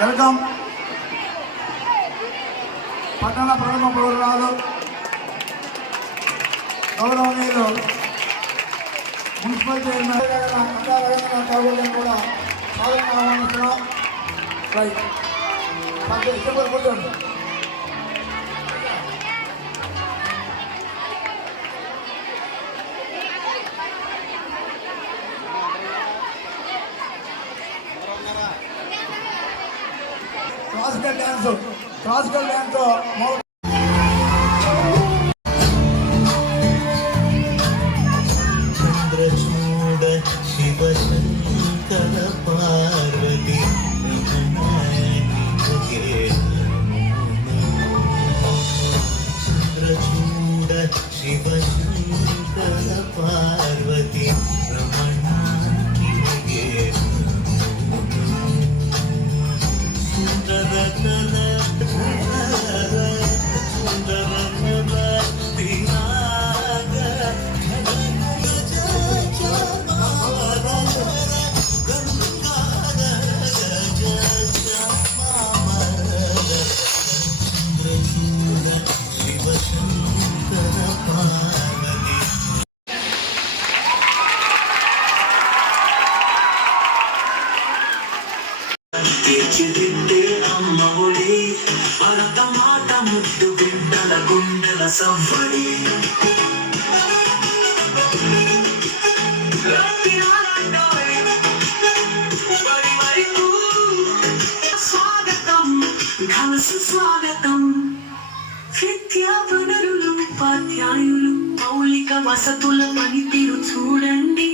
Welcome. పట్టణ ప్రథమ పౌరురాలు గౌరవనీయులు మున్సిపల్ చైర్మన్ కందా రవీంద్రనాథ్ కూడా సాధారణ ఆహ్వానిస్తున్నాం రైట్. ఇష్టపడి కూర్చోండి. క్లాసికల్ డ్యాన్స్ క్లాసికల్ డ్యాన్స్ మొదలు చంద్రచూడ శివశంకర పార్వతి చంద్రచూడ శివశంకర పార్వతి తీర్చిదిద్దే అమ్మ ఒడి. భరత మాట ముద్దు బిడ్డల గుండెల సవ్వడి. స్వాగతం స్వాగతం విద్యా వనరులు ఉపాధ్యాయులు మౌలిక వసతుల పనితీరు చూడండి.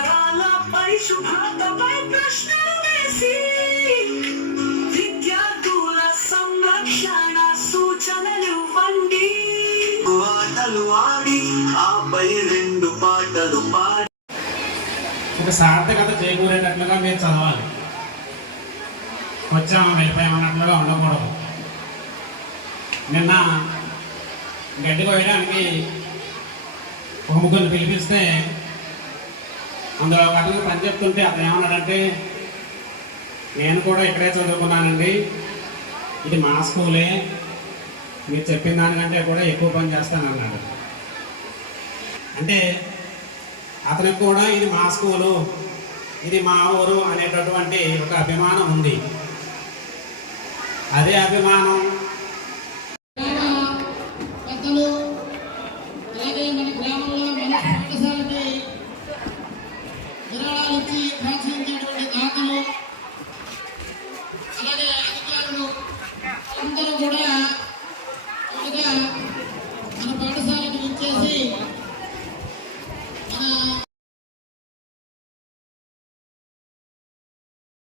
పరిసరాల పరిశుభ్రతపై ప్రశ్న వేసి విద్యార్థుల సంరక్షణ సూచనలు ఇవ్వండి ఆటలు ఆడి ఆపై రెండు పాటలు పాడి ఒక సార్థకత చేకూరేటట్లుగా మీరు చదవాలి. వచ్చాము వెళ్ళిపోయామన్నట్లుగా ఉండకూడదు. నిన్న గడ్డి కోయడానికి ఒక ముగ్గురిని పిలిపిస్తే అందులో ఒక పని చెప్తుంటే అతను ఏమన్నాడంటే నేను కూడా ఇక్కడే చదువుకున్నానండి. ఇది మా స్కూలే. మీరు చెప్పిన దానికంటే కూడా ఎక్కువ పని చేస్తానన్నాడు. అంటే అతనికి కూడా ఇది మా స్కూలు ఇది మా ఊరు అనేటటువంటి ఒక అభిమానం ఉంది. అదే అభిమానం আমাদের